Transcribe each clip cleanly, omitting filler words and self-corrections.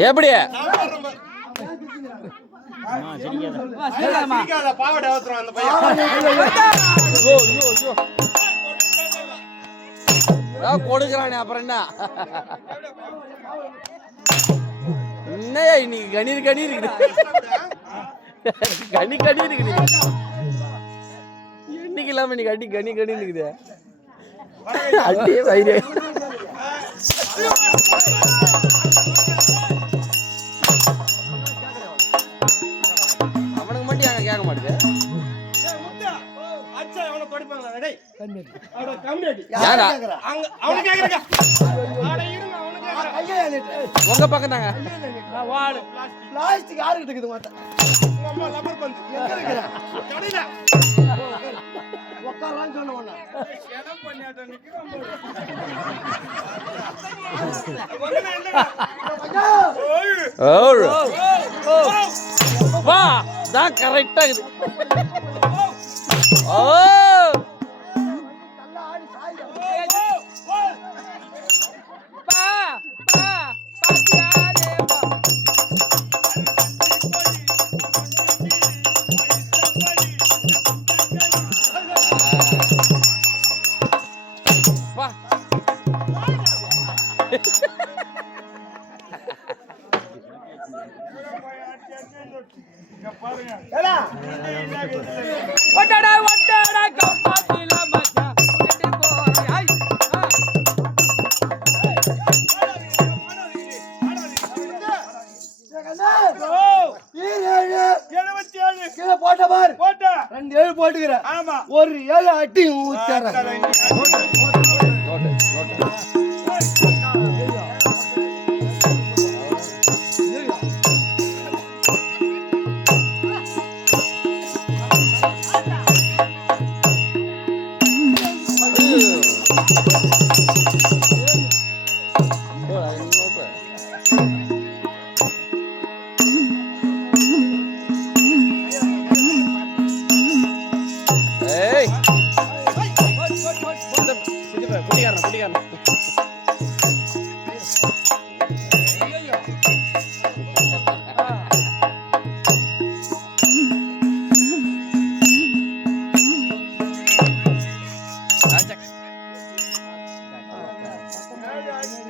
எப்படி கொடுக்குறானே அப்புறம் என்ன என்னையா இன்னைக்கு கணீர் கணி இருக்குது கனி கனி இருக்குது என்னைக்கு இல்லாம இன்னைக்கு அடி கனி கனி இருக்குது அடியே வயிறு அவனுக்கு மட்டும் அங்க கேட்க மாட்டேது உங்க பக்கம் தாங்க வாடு பிளாஸ்டிக் யாருக்கிட்ட இருக்குது மாட்டேன் அம்மா லப்பர் பந்து எங்க இருக்கிற கடையில உட்காரலான்னு சொன்ன உடனே எடம் பண்ணியாட்ட நிக்கிறோம் வா தான் கரெக்டா இருக்குது ஓ பா பா பாத்தியாரே வா பாருங்க ஏடா ஒட்டடா ஒட்டடா கம்பாத்தில மச்சான் உடனே போய் ஐ கீழே போட்ட பாரு போட்டா 2 7 போட்டுக்கிற ஆமா ஒரு 7 அட்டி ஊத்துறேன் நோட்டு நோட்டு ஏய் குட்டிக்காரன் குட்டிக்காரன்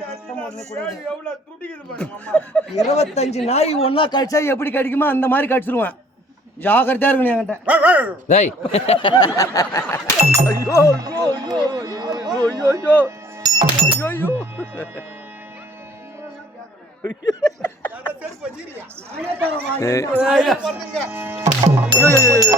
எவ்வளவு துடிக்குது பாருங்க அம்மா 25 நாய் ஒண்ணா கடிச்சா எப்படி கடிக்குமோ அந்த மாதிரி கடிச்சிருவேன் ஜாக்கிரதையா இருக்கணும் என்கிட்ட டேய் ஐயோ ஐயோ ஐயோ ஐயோ ஐயோ ஐயோ செருப்பு வச்சிரியா நானே தரேன் வாங்கி. ஏய் பண்ணுங்க ஐயோ ஐயோ